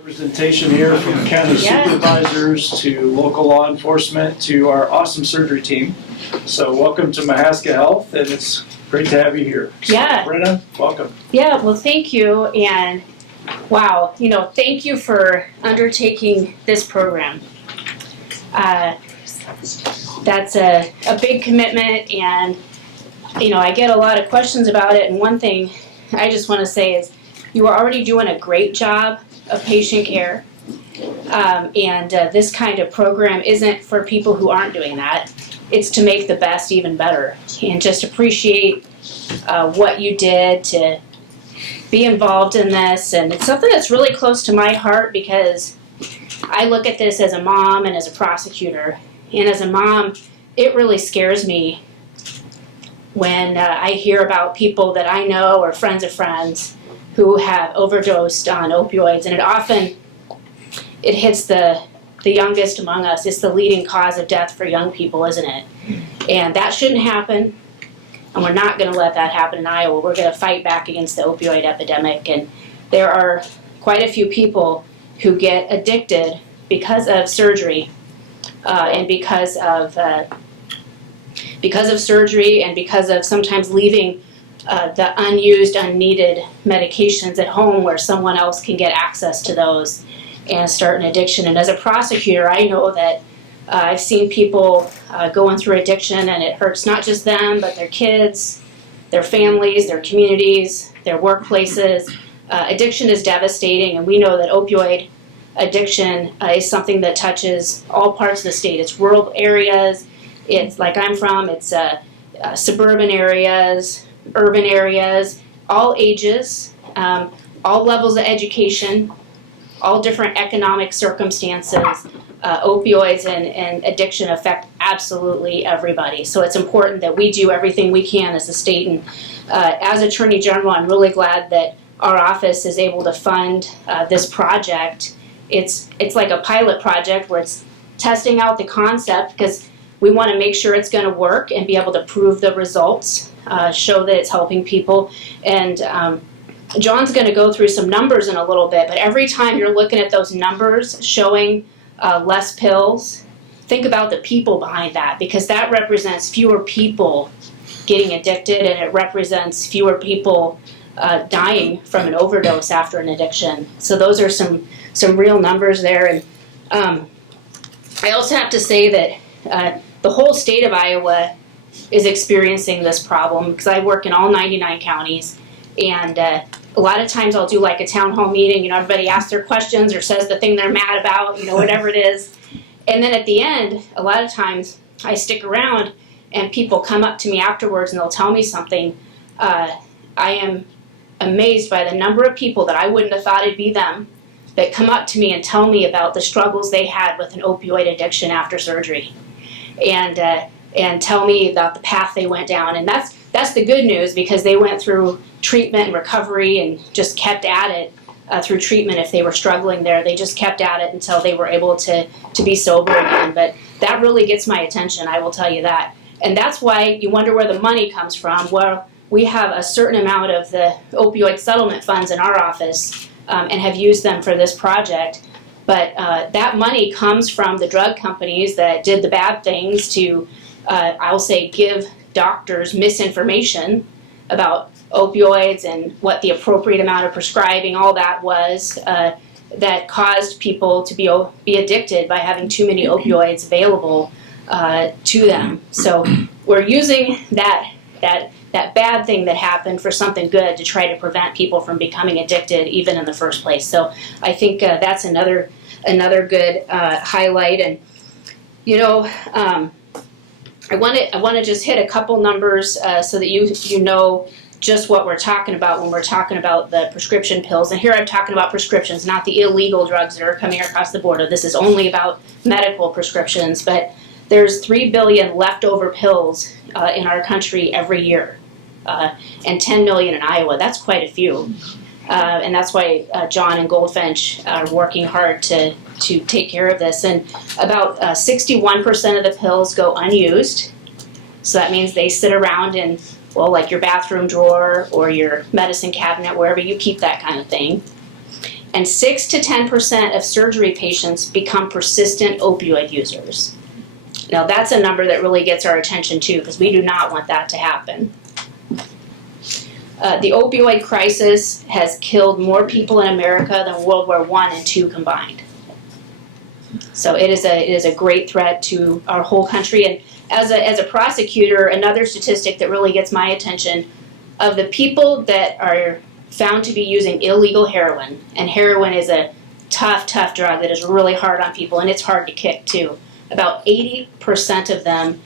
Representation here from county supervisors to local law enforcement to our awesome surgery team. So welcome to Mahaska Health, and it's great to have you here. So, Brenna, welcome. Yeah, well, thank you, and wow, thank you for undertaking this program. That's a big commitment, and I get a lot of questions about it, and one thing I just want to say is you are already doing a great job of patient care, and this kind of program isn't for people who aren't doing that. It's to make the best even better, and just appreciate what you did to be involved in this. And it's something that's really close to my heart because I look at this as a mom and as a prosecutor, and as a mom it really scares me when I hear about people that I know or friends of friends who have overdosed on opioids, and it hits the youngest among us. It's the leading cause of death for young people, isn't it? And that shouldn't happen, and we're not going to let that happen in Iowa. We're going to fight back against the opioid epidemic, and there are quite a few people who get addicted because of surgery, and because of surgery, and because of sometimes leaving the unused, unneeded medications at home where someone else can get access to those and start an addiction. And as a prosecutor, I know that I've seen people going through addiction, and it hurts not just them, but their kids, their families, their communities, their workplaces. Addiction is devastating, and we know that opioid addiction is something that touches all parts of the state. It's rural areas, it's like I'm from, it's suburban areas, urban areas, all ages, all levels of education, all different economic circumstances. Opioids and addiction affect absolutely everybody. So it's important that we do everything we can as a state. And as Attorney General, I'm really glad that our office is able to fund this project. It's like a pilot project where it's testing out the concept because we want to make sure it's going to work and be able to prove the results, show that it's helping people. And John's going to go through some numbers in a little bit, but every time you're looking at those numbers showing less pills, think about the people behind that, because that represents fewer people getting addicted, and it represents fewer people dying from an overdose after an addiction. So those are some real numbers there. And I also have to say that the whole state of Iowa is experiencing this problem, because I work in all 99 counties, and a lot of times I'll do like a town hall meeting, everybody asks their questions or says the thing they're mad about, whatever it is. And then at the end, a lot of times I stick around and people come up to me afterwards and they'll tell me something. I am amazed by the number of people that I wouldn't have thought it'd be them that come up to me and tell me about the struggles they had with an opioid addiction after surgery, and tell me about the path they went down. And that's the good news, because they went through treatment and recovery and just kept at it through treatment. If they were struggling there, they just kept at it until they were able to be sober again. But that really gets my attention, I will tell you that. And that's why you wonder where the money comes from. Well, we have a certain amount of the opioid settlement funds in our office, and have used them for this project. But that money comes from the drug companies that did the bad things to, I'll say, give doctors misinformation about opioids and what the appropriate amount of prescribing, all that was, that caused people to be addicted by having too many opioids available to them. So we're using that bad thing that happened for something good to try to prevent people from becoming addicted even in the first place. So I think that's another good highlight. And I want to just hit a couple numbers so that you know just what we're talking about when we're talking about the prescription pills. And here I'm talking about prescriptions, not the illegal drugs that are coming across the border. This is only about medical prescriptions. But there's 3 billion leftover pills in our country every year, and 10 million in Iowa. That's quite a few. And that's why John and Goldfinch are working hard to take care of this. And about 61% of the pills go unused. So that means they sit around in, like your bathroom drawer or your medicine cabinet, wherever you keep that kind of thing. And 6 to 10% of surgery patients become persistent opioid users. Now that's a number that really gets our attention too, because we do not want that to happen. The opioid crisis has killed more people in America than World War I and II combined. So it is a great threat to our whole country. And as a prosecutor, another statistic that really gets my attention, of the people that are found to be using illegal heroin, and heroin is a tough drug that is really hard on people, and it's hard to kick too. About 80% of them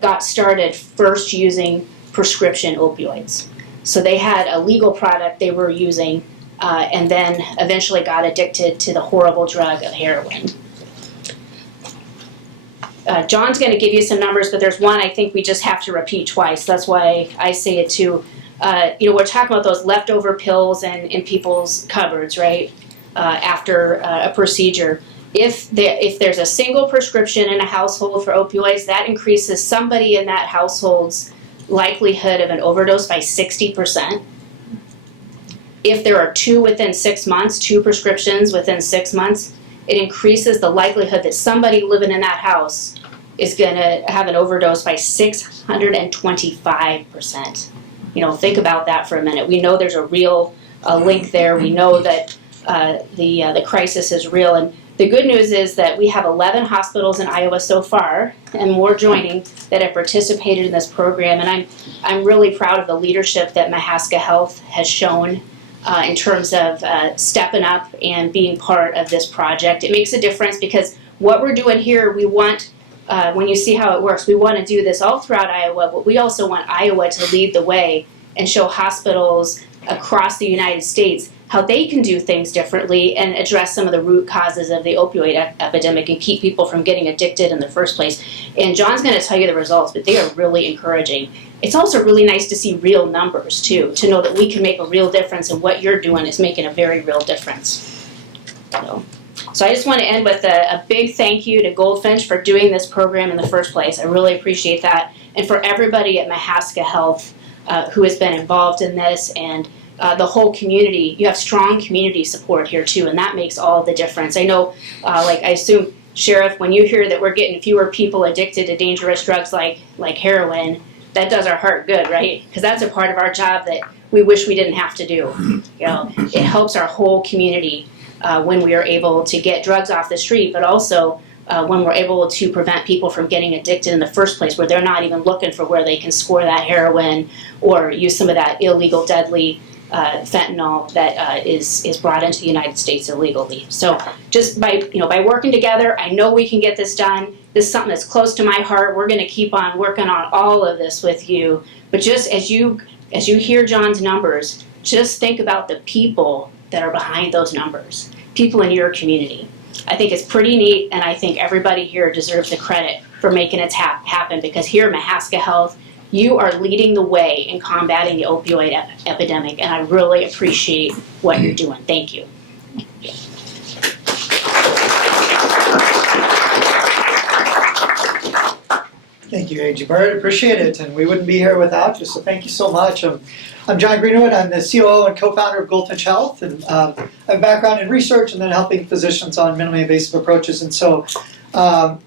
got started first using prescription opioids. So they had a legal product they were using and then eventually got addicted to the horrible drug of heroin. John's going to give you some numbers, but there's one I think we just have to repeat twice. That's why I say it too. We're talking about those leftover pills in people's cupboards, right? After a procedure. If there's a single prescription in a household for opioids, that increases somebody in that household's likelihood of an overdose by 60%. If there are 2 within 6 months, 2 prescriptions within 6 months, it increases the likelihood that somebody living in that house is going to have an overdose by 625%. Think about that for a minute. We know there's a real link there. We know that the crisis is real. And the good news is that we have 11 hospitals in Iowa so far, and more joining, that have participated in this program. And I'm really proud of the leadership that Mahaska Health has shown in terms of stepping up and being part of this project. It makes a difference because what we're doing here, we want, when you see how it works, we want to do this all throughout Iowa, but we also want Iowa to lead the way and show hospitals across the United States how they can do things differently and address some of the root causes of the opioid epidemic and keep people from getting addicted in the first place. And John's going to tell you the results, but they are really encouraging. It's also really nice to see real numbers too, to know that we can make a real difference, and what you're doing is making a very real difference. So I just want to end with a big thank you to Goldfinch for doing this program in the first place. I really appreciate that. And for everybody at Mahaska Health who has been involved in this, and the whole community. You have strong community support here too, and that makes all the difference. I know, I assume, Sheriff, when you hear that we're getting fewer people addicted to dangerous drugs like heroin, that does our heart good, right? Because that's a part of our job that we wish we didn't have to do. It helps our whole community when we are able to get drugs off the street, but also when we're able to prevent people from getting addicted in the first place, where they're not even looking for where they can score that heroin or use some of that illegal, deadly fentanyl that is brought into the United States illegally. So just by working together, I know we can get this done. This is something that's close to my heart. We're going to keep on working on all of this with you. But just as you hear John's numbers, just think about the people that are behind those numbers, people in your community. I think it's pretty neat, and I think everybody here deserves the credit for making it happen, because here at Mahaska Health, you are leading the way in combating the opioid epidemic, and I really appreciate what you're doing. Thank you. Thank you, A.G. Bird. Appreciate it, and we wouldn't be here without you, so thank you so much. I'm John Greenwood. I'm the COO and co-founder of Goldfinch Health, and I have a background in research and then helping physicians on minimally invasive approaches. And so, I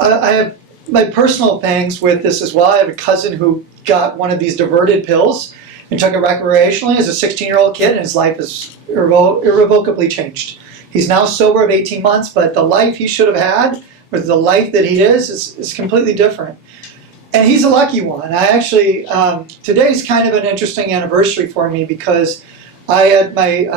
have my personal pangs with this as well. I have a cousin who got one of these diverted pills and took it recreationally as a 16-year-old kid, and his life is irrevocably changed. He's now sober of 18 months, but the life he should have had, with the life that he is completely different. And he's a lucky one. I actually, today's kind of an interesting anniversary for me, because I had my,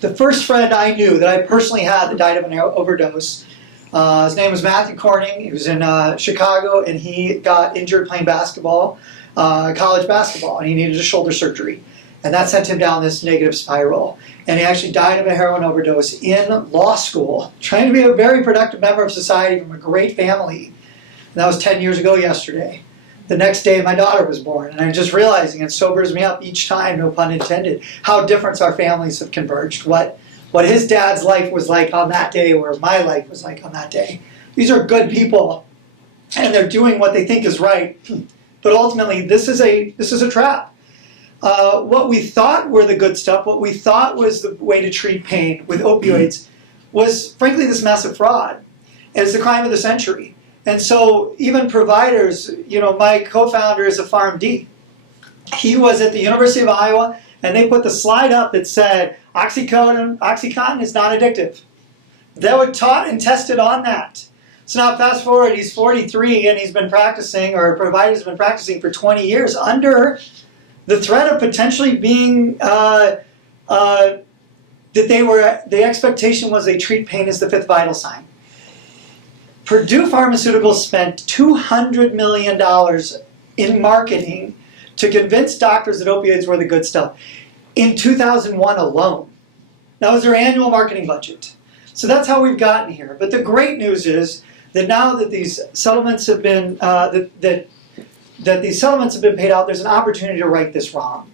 the first friend I knew that I personally had that died of an overdose. His name was Matthew Corning. He was in Chicago, and he got injured playing basketball, college basketball, and he needed a shoulder surgery. And that sent him down this negative spiral. And he actually died of a heroin overdose in law school, trying to be a very productive member of society from a great family. And that was 10 years ago yesterday. The next day, my daughter was born. And I'm just realizing, it sobers me up each time, no pun intended, how different our families have converged. What his dad's life was like on that day, or my life was like on that day. These are good people, and they're doing what they think is right. But ultimately, this is a trap. what we thought were the good stuff, what we thought was the way to treat pain with opioids, was frankly this massive fraud. It's the crime of the century. And so even providers, my co-founder is a PharmD. He was at the University of Iowa, and they put the slide up that said, Oxycontin is not addictive. They were taught and tested on that. So now fast forward, he's 43 and he's been practicing, or a provider's been practicing for 20 years under the threat of potentially being, the expectation was they treat pain as the fifth vital sign. Purdue Pharmaceuticals spent $200 million in marketing to convince doctors that opioids were the good stuff in 2001 alone. That was their annual marketing budget. So that's how we've gotten here. But the great news is that now that these settlements have been that these settlements have been paid out, there's an opportunity to right this wrong.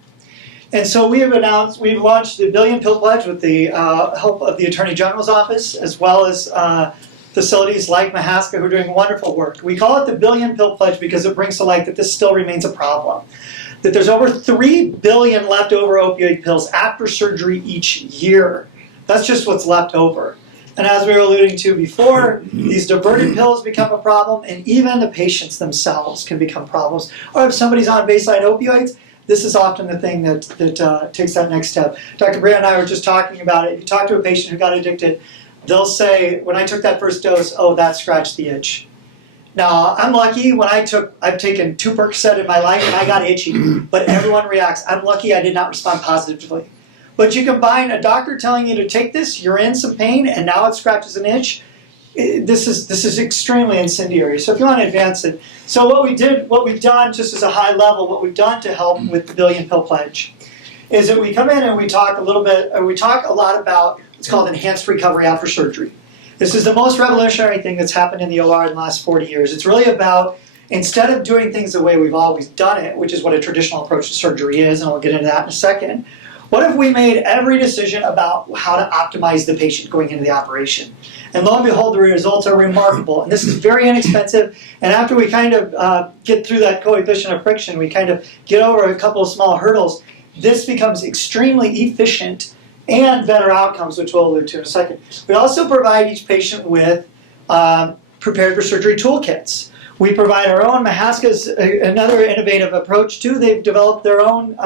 And so we've launched the Billion Pill Pledge with the help of the Attorney General's office, as well as facilities like Mahaska who are doing wonderful work. We call it the Billion Pill Pledge because it brings to light that this still remains a problem. That there's over 3 billion leftover opioid pills after surgery each year. That's just what's left over. And as we were alluding to before, these diverted pills become a problem, and even the patients themselves can become problems. Or if somebody's on baseline opioids, this is often the thing that takes that next step. Dr. Brenna and I were just talking about it. If you talk to a patient who got addicted, they'll say, when I took that first dose, oh, that scratched the itch. Now, I'm lucky I've taken 2 Percocet in my life and I got itchy, but everyone reacts. I'm lucky I did not respond positively. But you combine a doctor telling you to take this, you're in some pain, and now it scratches an itch. This is extremely incendiary. So if you want to advance it. So what we've done, just as a high level, what we've done to help with the Billion Pill Pledge is that we come in and we talk a lot about what's called enhanced recovery after surgery. This is the most revolutionary thing that's happened in the OR in the last 40 years. It's really about, instead of doing things the way we've always done it, which is what a traditional approach to surgery is, and we'll get into that in a second, what if we made every decision about how to optimize the patient going into the operation? And lo and behold, the results are remarkable. And this is very inexpensive. And after we kind of get through that coefficient of friction, we kind of get over a couple of small hurdles, this becomes extremely efficient and better outcomes, which we'll allude to in a second. We also provide each patient with prepared for surgery toolkits. We provide our own. Mahaska's another innovative approach too. They've developed their own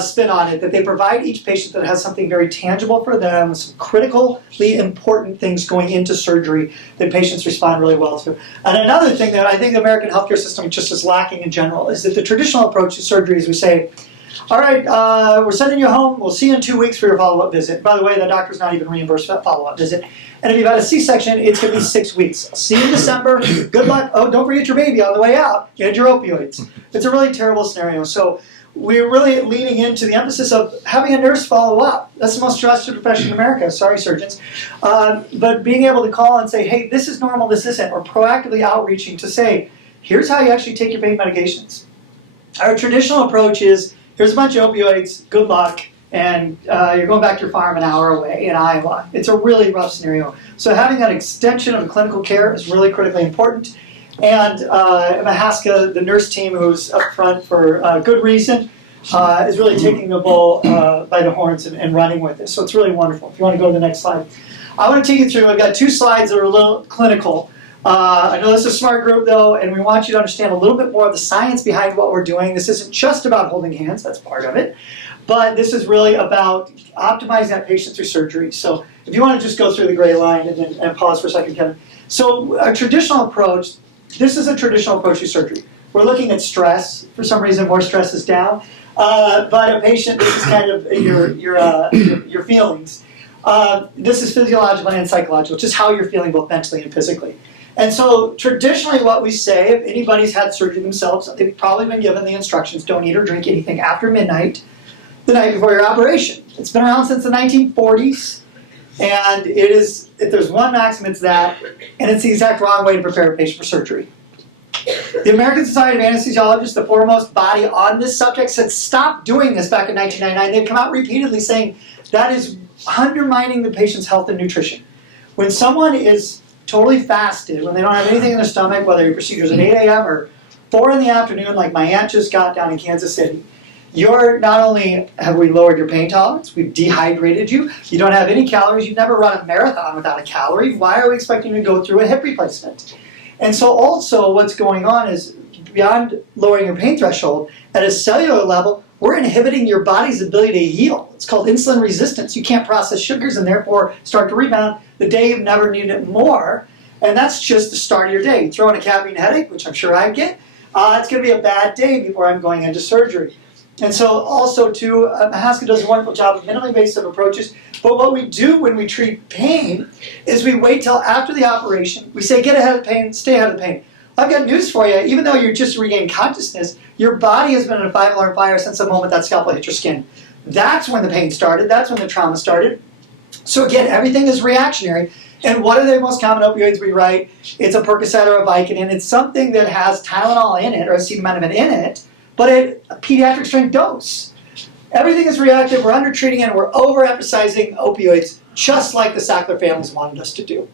spin on it, that they provide each patient that has something very tangible for them, some critically important things going into surgery that patients respond really well to. And another thing that I think the American healthcare system just is lacking in general is that the traditional approach to surgery is we say, all right, we're sending you home. We'll see you in 2 weeks for your follow-up visit. By the way, the doctor's not even reimbursed for that follow-up visit. And if you've had a C-section, it's going to be 6 weeks. I'll see you in December. Good luck. Oh, don't forget your baby on the way out. Get your opioids. It's a really terrible scenario. So we're really leaning into the emphasis of having a nurse follow up. That's the most trusted profession in America. Sorry, surgeons. But being able to call and say, hey, this is normal, this isn't, or proactively outreaching to say, here's how you actually take your pain medications. Our traditional approach is, here's a bunch of opioids, good luck, and you're going back to your farm an hour away in Iowa. It's a really rough scenario. So having that extension of clinical care is really critically important. And Mahaska, the nurse team who's up front for good reason, is really taking the bull by the horns and running with this. So it's really wonderful. If you want to go to the next slide. I want to take you through, I've got 2 slides that are a little clinical. I know this is a smart group though, and we want you to understand a little bit more of the science behind what we're doing. This isn't just about holding hands, that's part of it. But this is really about optimizing that patient through surgery. So if you want to just go through the gray line and pause for a second, Kevin. So a traditional approach, this is a traditional approach to surgery. We're looking at stress. For some reason, more stress is down. But a patient, this is kind of your feelings. This is physiological and psychological, just how you're feeling both mentally and physically. And so traditionally what we say, if anybody's had surgery themselves, they've probably been given the instructions, don't eat or drink anything after midnight, the night before your operation. It's been around since the 1940s, and it is, if there's one maxim, it's that, and it's the exact wrong way to prepare a patient for surgery. The American Society of Anesthesiologists, the foremost body on this subject, said stop doing this back in 1999. They've come out repeatedly saying that is undermining the patient's health and nutrition. When someone is totally fasted, when they don't have anything in their stomach, whether your procedure's at 8 a.m. or 4 in the afternoon, like my aunt just got down in Kansas City, Not only have we lowered your pain tolerance, we've dehydrated you. You don't have any calories. You've never run a marathon without a calorie. Why are we expecting you to go through a hip replacement? And so also what's going on is beyond lowering your pain threshold, at a cellular level, we're inhibiting your body's ability to heal. It's called insulin resistance. You can't process sugars and therefore start to rebound the day you've never needed it more. And that's just the start of your day. You throw in a caffeine headache, which I'm sure I'd get. It's going to be a bad day before I'm going into surgery. And so also too, Mahaska does a wonderful job of minimally invasive approaches. But what we do when we treat pain is we wait till after the operation. We say, get ahead of the pain, stay ahead of the pain. I've got news for you. Even though you're just regaining consciousness, your body has been in a 5-alarm fire since the moment that scalpel hit your skin. That's when the pain started. That's when the trauma started. So again, everything is reactionary. And what are the most common opioids we write? It's a Percocet or a Vicodin. It's something that has Tylenol in it or acetaminophen in it, but at a pediatric strength dose. Everything is reactive. We're under-treating and we're overemphasizing opioids, just like the Sackler families wanted us to do.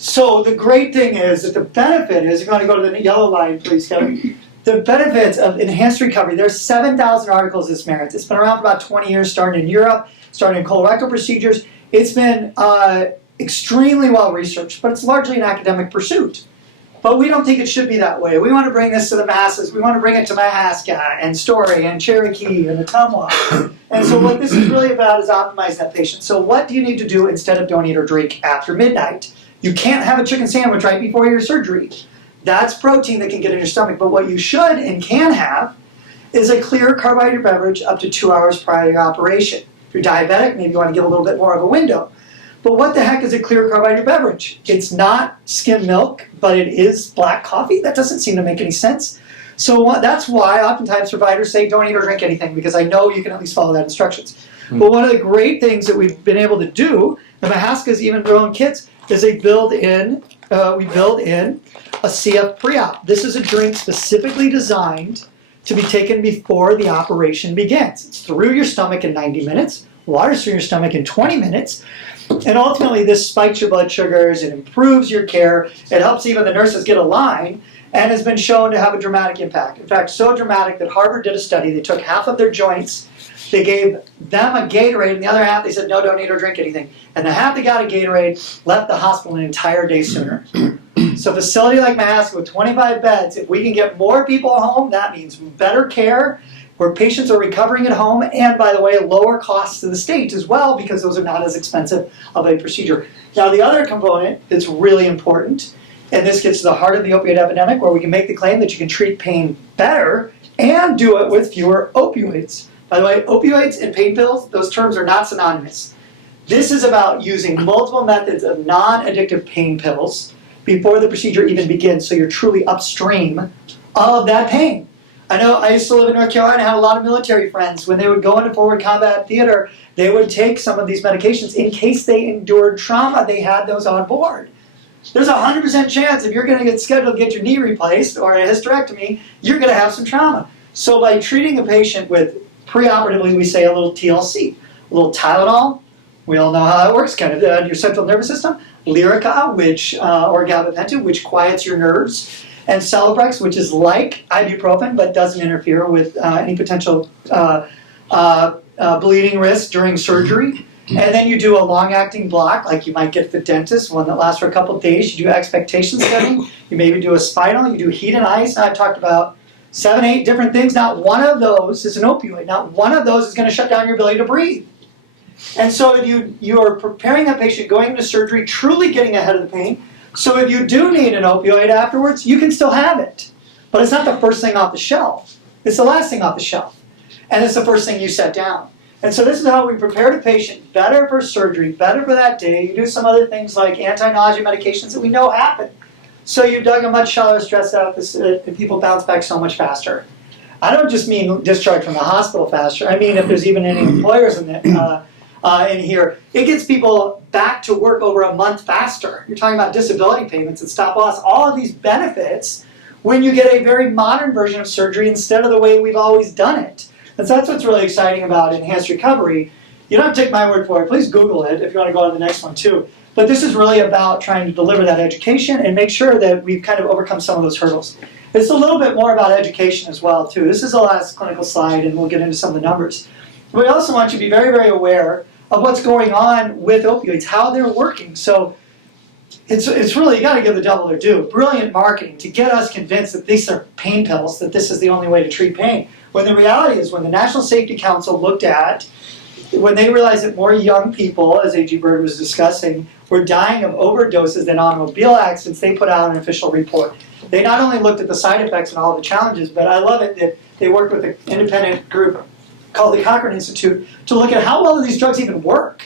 So the great thing is that the benefit is, if you want to go to the yellow line, please, Kevin, the benefits of enhanced recovery. There's 7,000 articles this merits. It's been around for about 20 years, starting in Europe, starting in colorectal procedures. It's been extremely well researched, but it's largely an academic pursuit. But we don't think it should be that way. We want to bring this to the masses. We want to bring it to Mahaska and Story and Cherokee and Ottumwa. And so what this is really about is optimizing that patient. So what do you need to do instead of don't eat or drink after midnight? You can't have a chicken sandwich right before your surgery. That's protein that can get in your stomach. But what you should and can have is a clear carbohydrate beverage up to 2 hours prior to your operation. If you're diabetic, maybe you want to give a little bit more of a window. But what the heck is a clear carbohydrate beverage? It's not skim milk, but it is black coffee. That doesn't seem to make any sense. So that's why oftentimes providers say don't eat or drink anything, because I know you can at least follow that instructions. But one of the great things that we've been able to do, the Mahaskas, even their own kits, is we build in a CF pre-op. This is a drink specifically designed to be taken before the operation begins. It's through your stomach in 90 minutes, water's through your stomach in 20 minutes, and ultimately this spikes your blood sugars, it improves your care, it helps even the nurses get a line, and has been shown to have a dramatic impact. In fact, so dramatic that Harvard did a study. They took half of their joints, they gave them a Gatorade, and the other half they said, no, don't eat or drink anything. And the half that got a Gatorade left the hospital an entire day sooner. So a facility like Mahaska with 25 beds, if we can get more people home, that means better care, where patients are recovering at home, and by the way, lower costs to the state as well, because those are not as expensive of a procedure. Now the other component that's really important, and this gets to the heart of the opioid epidemic, where we can make the claim that you can treat pain better and do it with fewer opioids. By the way, opioids and pain pills, those terms are not synonymous. This is about using multiple methods of non-addictive pain pills before the procedure even begins, so you're truly upstream of that pain. I know I used to live in North Carolina, I had a lot of military friends. When they would go into forward combat theater, they would take some of these medications in case they endured trauma. They had those on board. There's a 100% chance if you're going to get scheduled to get your knee replaced or a hysterectomy, you're going to have some trauma. So by treating a patient with, preoperatively we say a little TLC, a little Tylenol, we all know how that works, kind of your central nervous system, Lyrica, or gabapentin, which quiets your nerves, and Celebrex, which is like ibuprofen but doesn't interfere with any potential bleeding risk during surgery. And then you do a long-acting block, like you might get at the dentist, one that lasts for a couple of days. You do expectation setting. You maybe do a spinal. You do heat and ice. And I've talked about 7, 8 different things. Not one of those is an opioid. Not one of those is going to shut down your ability to breathe. And so if you are preparing a patient going into surgery, truly getting ahead of the pain, so if you do need an opioid afterwards, you can still have it. But it's not the first thing off the shelf. It's the last thing off the shelf. And it's the first thing you set down. And so this is how we prepare the patient better for surgery, better for that day. You do some other things like anti-nausea medications that we know happen. So you've dug a much shallower stress out, and people bounce back so much faster. I don't just mean discharge from the hospital faster. I mean if there's even any employers in here, it gets people back to work over a month faster. You're talking about disability payments and stop loss, all of these benefits when you get a very modern version of surgery instead of the way we've always done it. And so that's what's really exciting about enhanced recovery. You don't have to take my word for it. Please Google it if you want to go on to the next one too. But this is really about trying to deliver that education and make sure that we've kind of overcome some of those hurdles. It's a little bit more about education as well, too. This is the last clinical slide, and we'll get into some of the numbers. We also want you to be very, very aware of what's going on with opioids, how they're working. So it's really, you got to give the devil their due. Brilliant marketing to get us convinced that these are pain pills, that this is the only way to treat pain. When the reality is, when the National Safety Council looked at, when they realized that more young people, as A.G. Bird was discussing, were dying of overdoses than automobile accidents, they put out an official report. They not only looked at the side effects and all the challenges, but I love it that they worked with an independent group called the Cochrane Institute to look at how well do these drugs even work.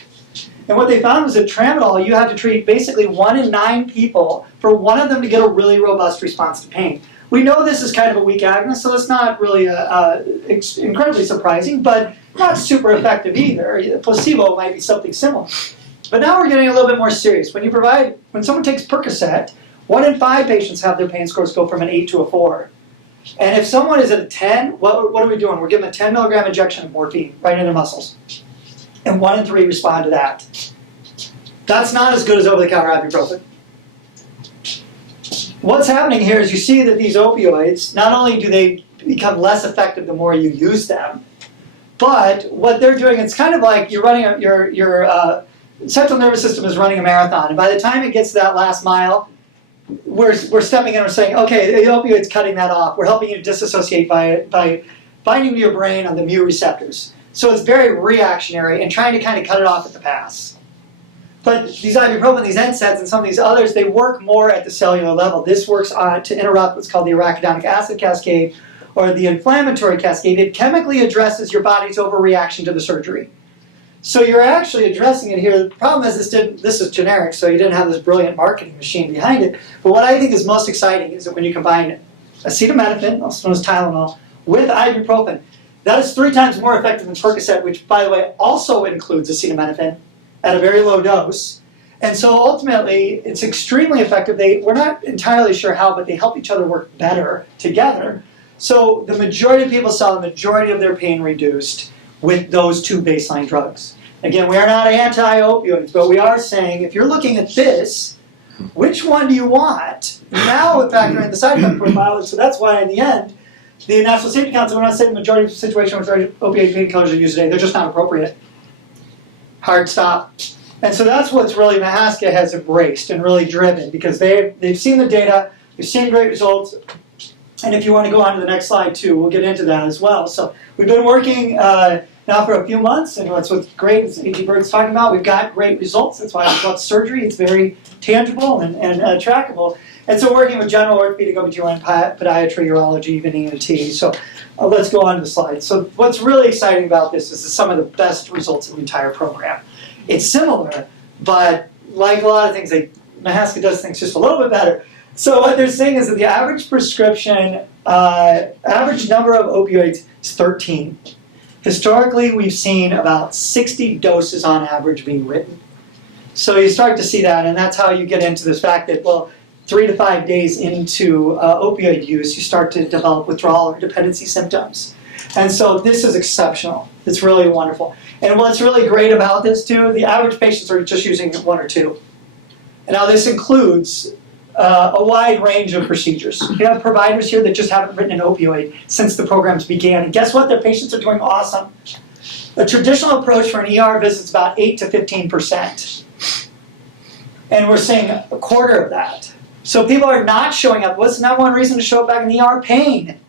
And what they found was that tramadol, you have to treat basically 1 in 9 people for one of them to get a really robust response to pain. We know this is kind of a weak agonist, so it's not really incredibly surprising, but not super effective either. A placebo might be something similar. But now we're getting a little bit more serious. When someone takes Percocet, 1 in 5 patients have their pain scores go from an 8 to a 4. And if someone is at a 10, what are we doing? We're giving a 10 milligram injection of morphine right in their muscles. And 1 in 3 respond to that. That's not as good as over-the-counter ibuprofen. What's happening here is you see that these opioids, not only do they become less effective the more you use them, but what they're doing, it's kind of like you're running your central nervous system is running a marathon, and by the time it gets to that last mile, we're stepping in and we're saying, okay, the opioid's cutting that off. We're helping you disassociate by binding to your brain on the mu receptors. So it's very reactionary and trying to kind of cut it off at the pass. But these ibuprofen, these NSAIDs, and some of these others, they work more at the cellular level. This works to interrupt what's called the arachidonic acid cascade or the inflammatory cascade. It chemically addresses your body's overreaction to the surgery. So you're actually addressing it here. The problem is this is generic, so you didn't have this brilliant marketing machine behind it. But what I think is most exciting is that when you combine acetaminophen, also known as Tylenol, with ibuprofen, that is 3 times more effective than Percocet, which, by the way, also includes acetaminophen at a very low dose. And so ultimately, it's extremely effective. We're not entirely sure how, but they help each other work better together. So the majority of people saw the majority of their pain reduced with those 2 baseline drugs. Again, we are not anti-opioids, but we are saying, if you're looking at this, which one do you want? Now we factor in the side effect profile, and so that's why in the end, the National Safety Council, we're not saying the majority of situations where opioid painkillers are used today, they're just not appropriate. Hard stop. And so that's what's really Mahaska has embraced and really driven, because they've seen the data, they've seen great results. And if you want to go on to the next slide too, we'll get into that as well. So we've been working now for a few months, and what's great, as A.G. Bird's talking about, we've got great results. That's why it's about surgery. It's very tangible and trackable. And so working with general orthopedic, OBGYN, podiatry, urology, even ENT. So let's go on to the slide. So what's really exciting about this is some of the best results of the entire program. It's similar, but like a lot of things, Mahaska does things just a little bit better. So what they're saying is that the average prescription, average number of opioids is 13. Historically, we've seen about 60 doses on average being written. So you start to see that, and that's how you get into this fact that, well, 3 to 5 days into opioid use, you start to develop withdrawal or dependency symptoms. And so this is exceptional. It's really wonderful. And what's really great about this, too, the average patients are just using 1 or 2. And now this includes a wide range of procedures. You have providers here that just haven't written an opioid since the programs began. And guess what? Their patients are doing awesome. The traditional approach for an ER visit is about 8 to 15%. And we're seeing a quarter of that. So people are not showing up. What's the number one reason to show up back in the ER? Pain.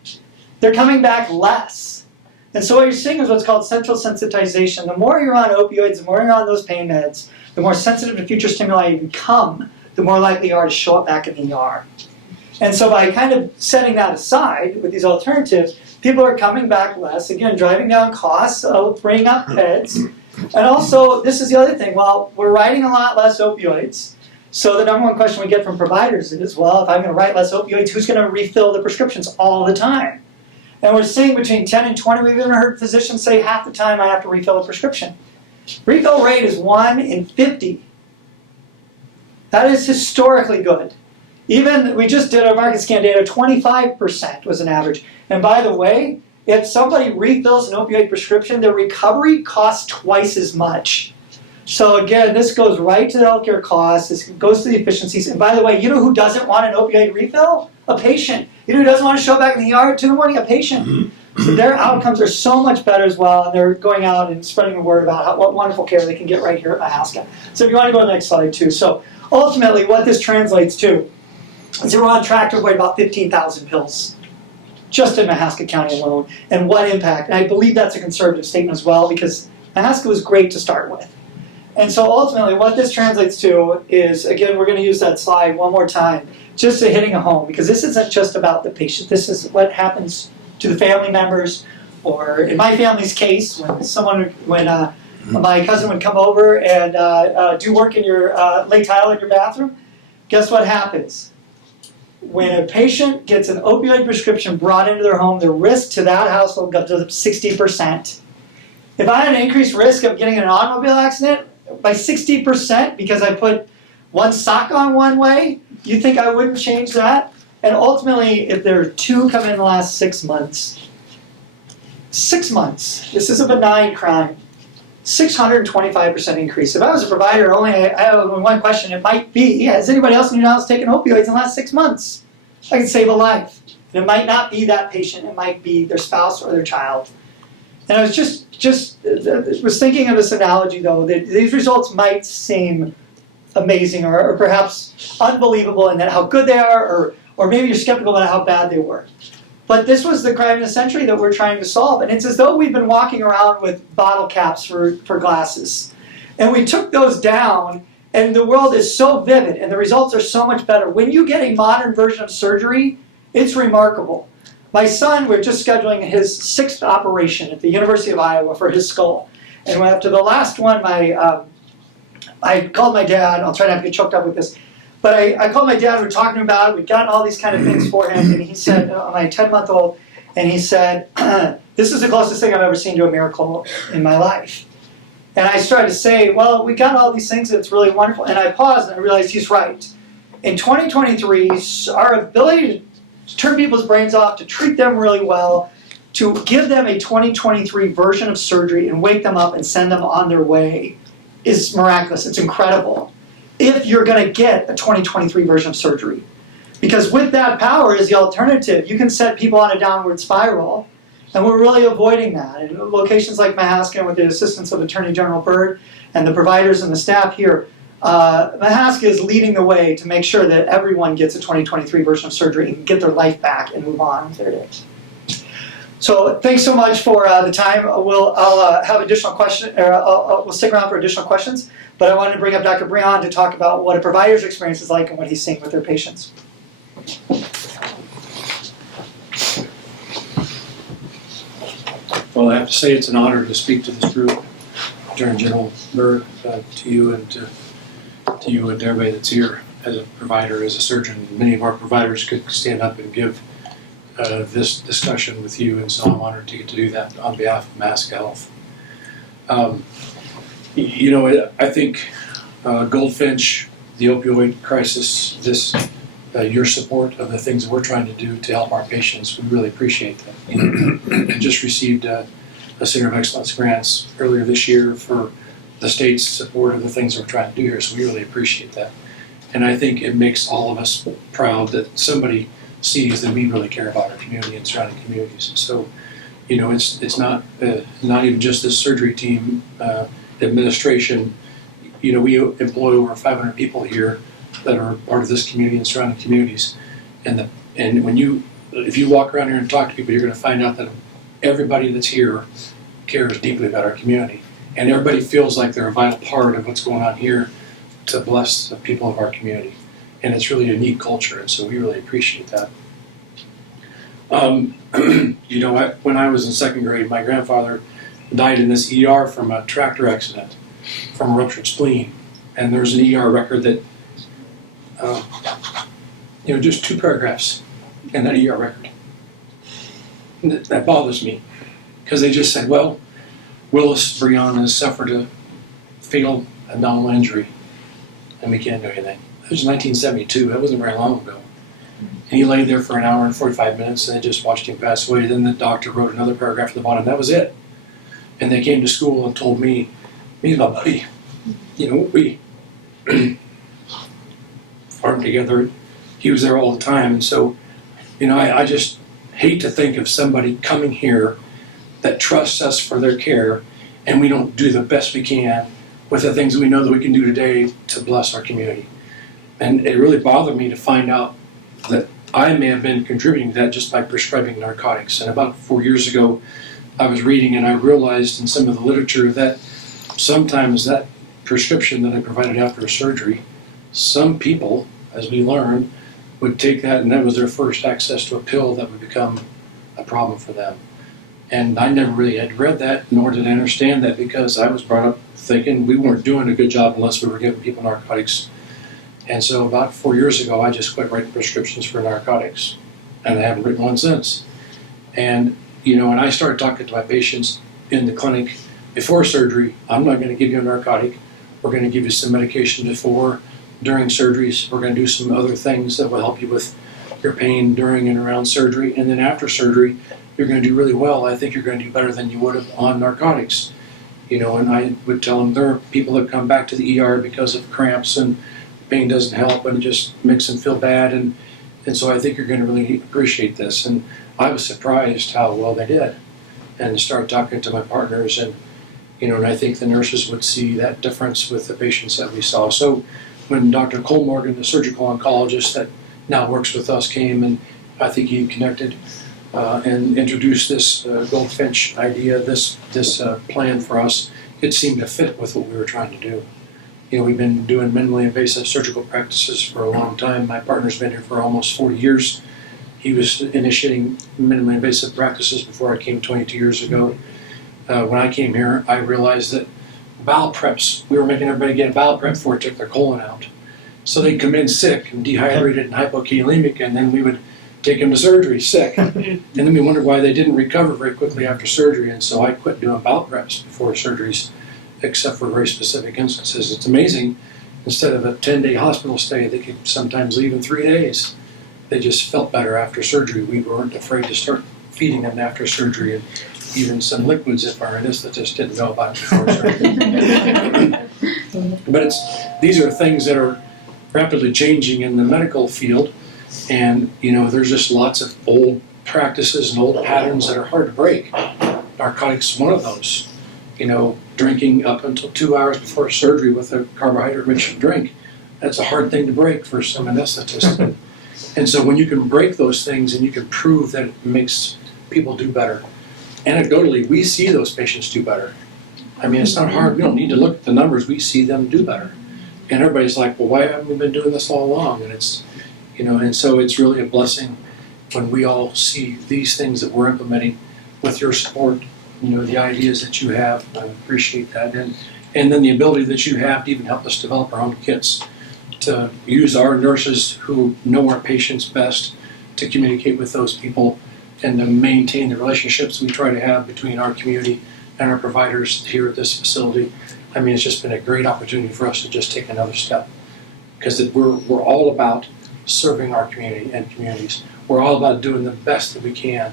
They're coming back less. And so what you're seeing is what's called central sensitization. The more you're on opioids, the more you're on those pain meds, the more sensitive to future stimuli you become, the more likely you are to show up back in the ER. And so by kind of setting that aside with these alternatives, people are coming back less, again, driving down costs, freeing up beds. And also, this is the other thing, well, we're writing a lot less opioids. So the number one question we get from providers is, well, if I'm going to write less opioids, who's going to refill the prescriptions all the time? And we're seeing between 10 and 20, we've even heard physicians say half the time I have to refill a prescription. Refill rate is 1 in 50. That is historically good. Even, we just did our market scan data, 25% was an average. And by the way, if somebody refills an opioid prescription, their recovery costs twice as much. So again, this goes right to the healthcare costs, this goes to the efficiencies, and by the way, you know who doesn't want an opioid refill? A patient. You know who doesn't want to show up back in the ER at 2 in the morning? A patient. So their outcomes are so much better as well, and they're going out and spreading the word about what wonderful care they can get right here at Mahaska. So if you want to go to the next slide too. So ultimately what this translates to is that we're on track to avoid about 15,000 pills just in Mahaska County alone. And what impact? And I believe that's a conservative statement as well, because Mahaska was great to start with. And so ultimately what this translates to is, again, we're going to use that slide one more time, just to hitting a home, because this isn't just about the patient. This is what happens to the family members, or in my family's case, when my cousin would come over and do work in your lay tile in your bathroom, guess what happens? When a patient gets an opioid prescription brought into their home, the risk to that household goes up 60%. If I had an increased risk of getting in an automobile accident by 60% because I put one sock on one way, you think I wouldn't change that? And ultimately, if there are 2 come in the last 6 months, 6 months, this is a benign crime, 625% increase. If I was a provider, I have one question, it might be, has anybody else in your house taken opioids in the last 6 months? I could save a life. And it might not be that patient, it might be their spouse or their child. And I was was thinking of this analogy though, that these results might seem amazing or perhaps unbelievable in that how good they are, or maybe you're skeptical about how bad they were. But this was the crime of the century that we're trying to solve. And it's as though we've been walking around with bottle caps for glasses. And we took those down, and the world is so vivid, and the results are so much better. When you get a modern version of surgery, it's remarkable. My son, we're just scheduling his 6th operation at the University of Iowa for his skull. And after the last one, I called my dad. I'll try not to get choked up with this. But I called my dad, we were talking about it, we'd gotten all these kind of things for him, and he said, my 10-month-old, and he said, this is the closest thing I've ever seen to a miracle in my life. And I started to say, well, we got all these things, and it's really wonderful. And I paused, and I realized he's right. In 2023, our ability to turn people's brains off, to treat them really well, to give them a 2023 version of surgery and wake them up and send them on their way is miraculous. It's incredible. If you're going to get a 2023 version of surgery. Because with that power is the alternative. You can set people on a downward spiral, and we're really avoiding that. And locations like Mahaska, with the assistance of Attorney General Bird and the providers and the staff here, Mahaska is leading the way to make sure that everyone gets a 2023 version of surgery and get their life back and move on with their days. So thanks so much for the time. I'll have additional questions. We'll stick around for additional questions. But I wanted to bring up Dr. Brian to talk about what a provider's experience is like and what he's seeing with their patients. Well, I have to say it's an honor to speak to this group, Attorney General Bird, to you and everybody that's here as a provider, as a surgeon. Many of our providers could stand up and give this discussion with you, and so I'm honored to get to do that on behalf of Mahaska Health. I think Goldfinch, the opioid crisis, your support of the things that we're trying to do to help our patients, we really appreciate that. We just received a Center of Excellence grants earlier this year for the state's support of the things that we're trying to do here, so we really appreciate that. And I think it makes all of us proud that somebody sees that we really care about our community and surrounding communities. So, it's not even just this surgery team, administration. We employ over 500 people here that are part of this community and surrounding communities. And if you walk around here and talk to people, you're going to find out that everybody that's here cares deeply about our community. And everybody feels like they're a vital part of what's going on here to bless the people of our community. And it's really a unique culture, and so we really appreciate that. When I was in 2nd grade, my grandfather died in this ER from a tractor accident, from a ruptured spleen. And there's an ER record that, just 2 paragraphs in that ER record. That bothers me, because they just said, well, Willis Breon has suffered a fatal abdominal injury, and we can't do anything. It was 1972, that wasn't very long ago. And he lay there for an hour and 45 minutes, and they just watched him pass away. Then the doctor wrote another paragraph at the bottom, that was it. And they came to school and told me and my buddy, we farmed together. He was there all the time, and so, I just hate to think of somebody coming here that trusts us for their care, and we don't do the best we can with the things we know that we can do today to bless our community. And it really bothered me to find out that I may have been contributing to that just by prescribing narcotics. And about 4 years ago, I was reading and I realized in some of the literature that sometimes that prescription that I provided after a surgery, some people, as we learned, would take that and that was their first access to a pill that would become a problem for them. And I never really had read that, nor did I understand that, because I was brought up thinking we weren't doing a good job unless we were giving people narcotics. And so about 4 years ago, I just quit writing prescriptions for narcotics, and I haven't written one since. And, and I started talking to my patients in the clinic before surgery. I'm not going to give you a narcotic. We're going to give you some medication before, during surgeries. We're going to do some other things that will help you with your pain during and around surgery. And then after surgery, you're going to do really well. I think you're going to do better than you would have on narcotics. And I would tell them there are people that come back to the ER because of cramps and pain doesn't help and it just makes them feel bad. And so I think you're going to really appreciate this. And I was surprised how well they did. And started talking to my partners and I think the nurses would see that difference with the patients that we saw. So when Dr. Cole Morgan, the surgical oncologist that now works with us, came, and I think he connected and introduced this Goldfinch idea, this plan for us, it seemed to fit with what we were trying to do. We've been doing minimally invasive surgical practices for a long time. My partner's been here for almost 40 years. He was initiating minimally invasive practices before I came 22 years ago. When I came here, I realized that bowel preps, we were making everybody get a bowel prep before they took their colon out. So they'd come in sick and dehydrated and hypokalemic, and then we would take them to surgery sick. And then we wondered why they didn't recover very quickly after surgery, and so I quit doing bowel preps before surgeries, except for very specific instances. It's amazing, instead of a 10-day hospital stay, they could sometimes leave in 3 days. They just felt better after surgery. We weren't afraid to start feeding them after surgery, and even some liquids if our anesthetist didn't know about it before surgery. But these are things that are rapidly changing in the medical field, and there's just lots of old practices and old patterns that are hard to break. Narcotics is one of those. Drinking up until 2 hours before surgery with a carbohydrate-rich drink, that's a hard thing to break for some anesthetist. And so when you can break those things and you can prove that it makes people do better, anecdotally, we see those patients do better. I mean, it's not hard. We don't need to look at the numbers. We see them do better. And everybody's like, well, why haven't we been doing this all along? And it's, and so it's really a blessing when we all see these things that we're implementing with your support, the ideas that you have. I appreciate that. And then the ability that you have to even help us develop our own kits, to use our nurses who know our patients best to communicate with those people and to maintain the relationships we try to have between our community and our providers here at this facility. I mean, it's just been a great opportunity for us to just take another step, because we're all about serving our community and communities. We're all about doing the best that we can.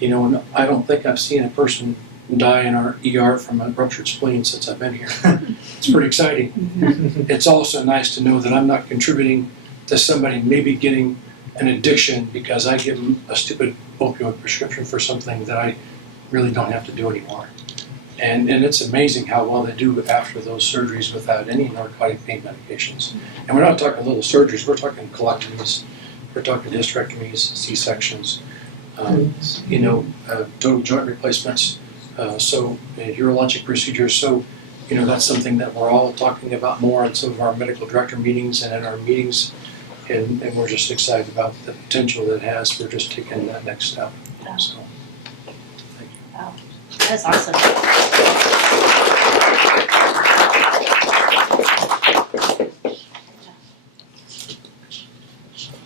And I don't think I've seen a person die in our ER from a ruptured spleen since I've been here. It's pretty exciting. It's also nice to know that I'm not contributing to somebody maybe getting an addiction because I give them a stupid opioid prescription for something that I really don't have to do anymore. And it's amazing how well they do after those surgeries without any narcotic pain medications. And we're not talking little surgeries, we're talking colectomies, we're talking hysterectomies, C-sections, total joint replacements, urologic procedures. So, that's something that we're all talking about more in some of our medical director meetings and in our meetings. And we're just excited about the potential that it has for just taking that next step. Yeah. So, thank you. Wow, that's awesome.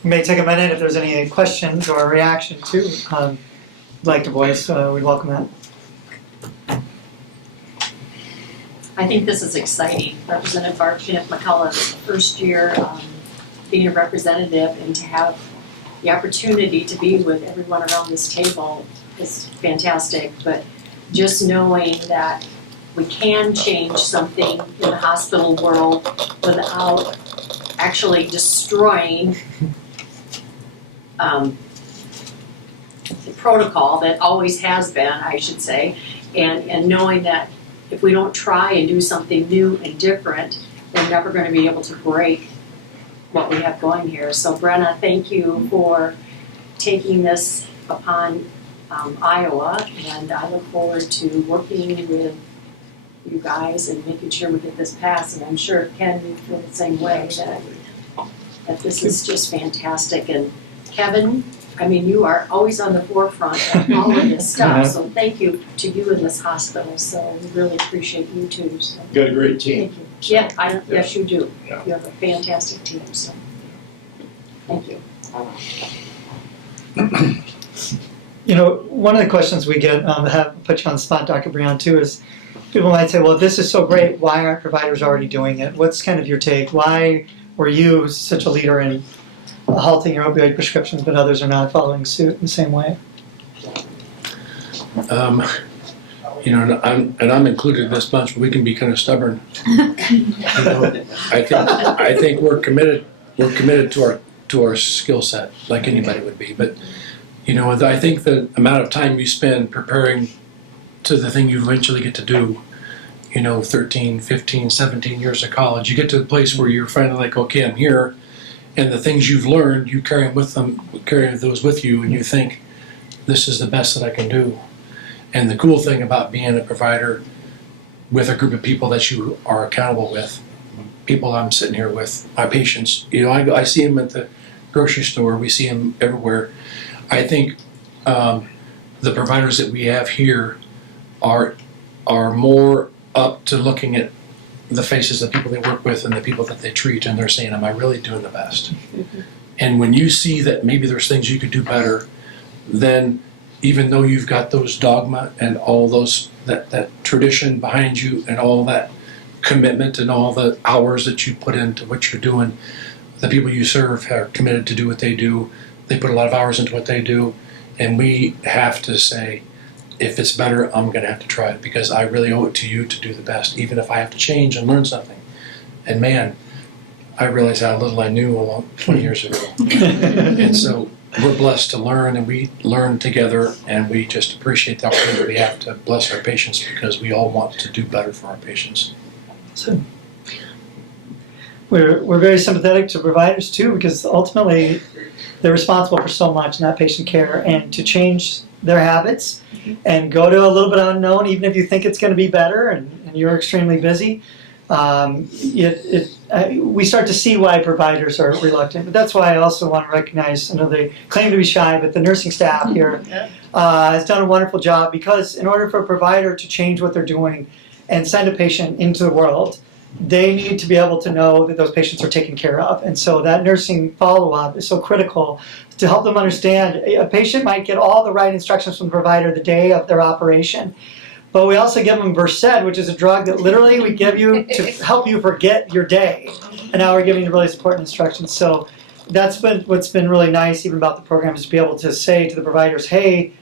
We may take a minute if there's any questions or reaction to you'd like to voice. We'd welcome that. I think this is exciting. Representative Kenneth McCullough's first year being a representative, and to have the opportunity to be with everyone around this table is fantastic. But just knowing that we can change something in the hospital world without actually destroying the protocol that always has been, I should say, and knowing that if we don't try and do something new and different, we're never going to be able to break what we have going here. So Brenna, thank you for taking this upon Iowa, and I look forward to working with you guys and making sure we get this passed. And I'm sure Ken, you feel the same way, that this is just fantastic. And Kevin, I mean, you are always on the forefront of all of this stuff, so thank you to you in this hospital. So we really appreciate you too. So You got a great team. thank you. Yeah, yes, you do. Yeah. You have a fantastic team. So thank you. You know, one of the questions we get, have put you on the spot, Dr. Breon, too, is people might say, well, this is so great, why aren't providers already doing it? What's kind of your take? Why were you such a leader in halting your opioid prescriptions, but others are not following suit in the same way? You know, and I'm included in this bunch, but we can be kind of stubborn. You know, I think we're committed to our skill set, like anybody would be. But you know, I think the amount of time you spend preparing to the thing you eventually get to do, you know, 13, 15, 17 years of college, you get to the place where you're finally like, okay, I'm here, and the things you've learned, you carry those with you, and you think, this is the best that I can do. And the cool thing about being a provider with a group of people that you are accountable with, people I'm sitting here with, my patients, you know, I see them at the grocery store, we see them everywhere. I think the providers that we have here are more up to looking at the faces of the people they work with and the people that they treat, and they're saying, am I really doing the best? Mm-hmm. And when you see that maybe there's things you could do better, then even though you've got those dogma and all those that tradition behind you and all that commitment and all the hours that you put into what you're doing, the people you serve are committed to do what they do. They put a lot of hours into what they do, and we have to say, if it's better, I'm going to have to try it because I really owe it to you to do the best, even if I have to change and learn something. And man, I realized how little I knew 20 years ago. And so we're blessed to learn, and we learn together, and we just appreciate the opportunity we have to bless our patients because we all want to do better for our patients. So we're very sympathetic to providers too, because ultimately they're responsible for so much in that patient care, and to change their habits and go to a little bit unknown, even if you think it's going to be better and you're extremely busy, we start to see why providers are reluctant. But that's why I also want to recognize, I know they claim to be shy, but the nursing staff here has done a wonderful job, because in order for a provider to change what they're doing and send a patient into the world, they need to be able to know that those patients are taken care of. And so that nursing follow-up is so critical to help them understand. A patient might get all the right instructions from the provider the day of their operation, but we also give them Versed, which is a drug that literally we give you to help you forget your day. And now we're giving you really important instructions. So that's what's been really nice even about the program, is to be able to say to the providers, hey,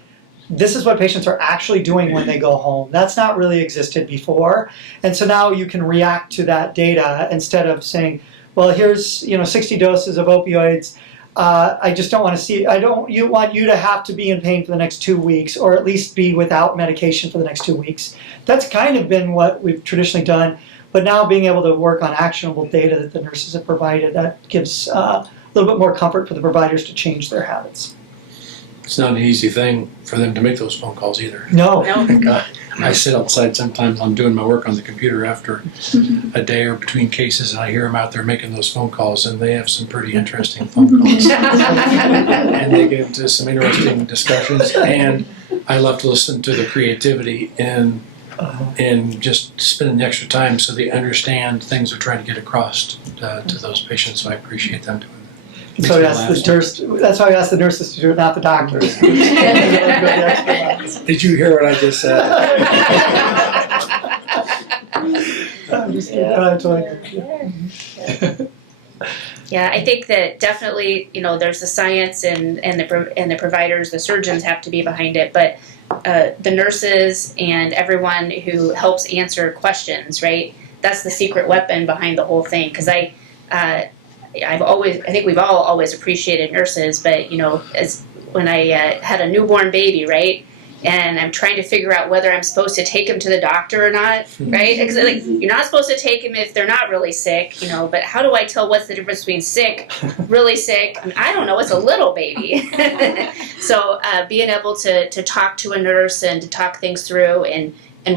this is what patients are actually doing when they go home. That's not really existed before. And so now you can react to that data instead of saying, well, here's 60 doses of opioids. I just don't want to see, want you to have to be in pain for the next 2 weeks, or at least be without medication for the next 2 weeks. That's kind of been what we've traditionally done. But now being able to work on actionable data that the nurses have provided, that gives a little bit more comfort for the providers to change their habits. It's not an easy thing for them to make those phone calls either. No. I sit outside sometimes, I'm doing my work on the computer after a day or between cases, and I hear them out there making those phone calls, and they have some pretty interesting phone calls. And they get into some interesting discussions, and I love to listen to the creativity and just spending the extra time so they understand things they're trying to get across to those patients, so I appreciate them doing that. So that's why I asked the nurses to do it, not the doctors. Did you hear what I just said? I'm just kidding. I'm totally Yeah, I think that definitely, there's the science and the providers, the surgeons have to be behind it, but the nurses and everyone who helps answer questions, right? That's the secret weapon behind the whole thing. Because I think we've all always appreciated nurses, but as when I had a newborn baby, right? And I'm trying to figure out whether I'm supposed to take him to the doctor or not, right? Because you're not supposed to take him if they're not really sick, but how do I tell what's the difference between sick, really sick? I don't know, it's a little baby. So being able to talk to a nurse and to talk things through and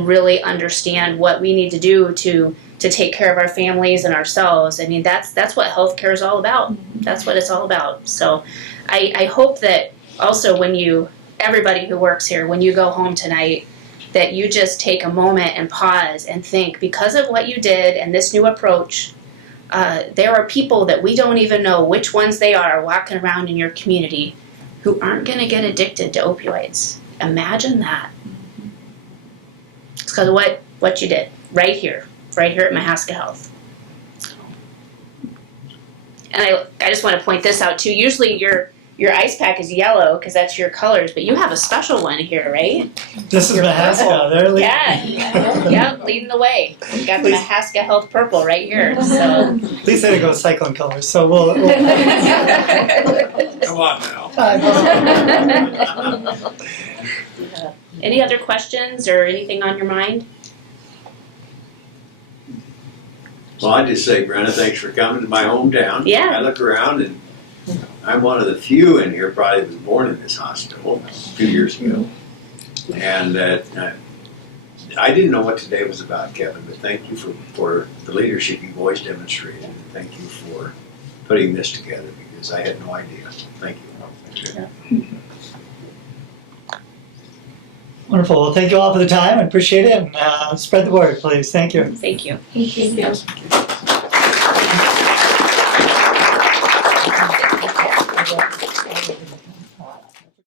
really understand what we need to do to take care of our families and ourselves. That's what healthcare is all about. That's what it's all about. So I hope that also everybody who works here, when you go home tonight, that you just take a moment and pause and think, because of what you did and this new approach, there are people that we don't even know which ones they are walking around in your community who aren't going to get addicted to opioids. Imagine that. It's because of what you did right here at Mahaska Health. And I just want to point this out too. Usually your ice pack is yellow because that's your colors, but you have a special one here, right? This is Mahaska. They're leading. Yeah, leading the way. We've got the Mahaska Health purple right here. So. At least they didn't go cyclone colors, so we'll Come on now. Any other questions or anything on your mind? Well, I just say, Brenna, thanks for coming to my hometown. Yeah. I look around and I'm one of the few in here probably was born in this hospital a few years ago. And I didn't know what today was about, Kevin, but thank you for the leadership you've always demonstrated. And thank you for putting this together because I had no idea. Thank you. Yeah. Wonderful. Well, thank you all for the time. I appreciate it. And spread the word, please. Thank you. Thank you. Thank you.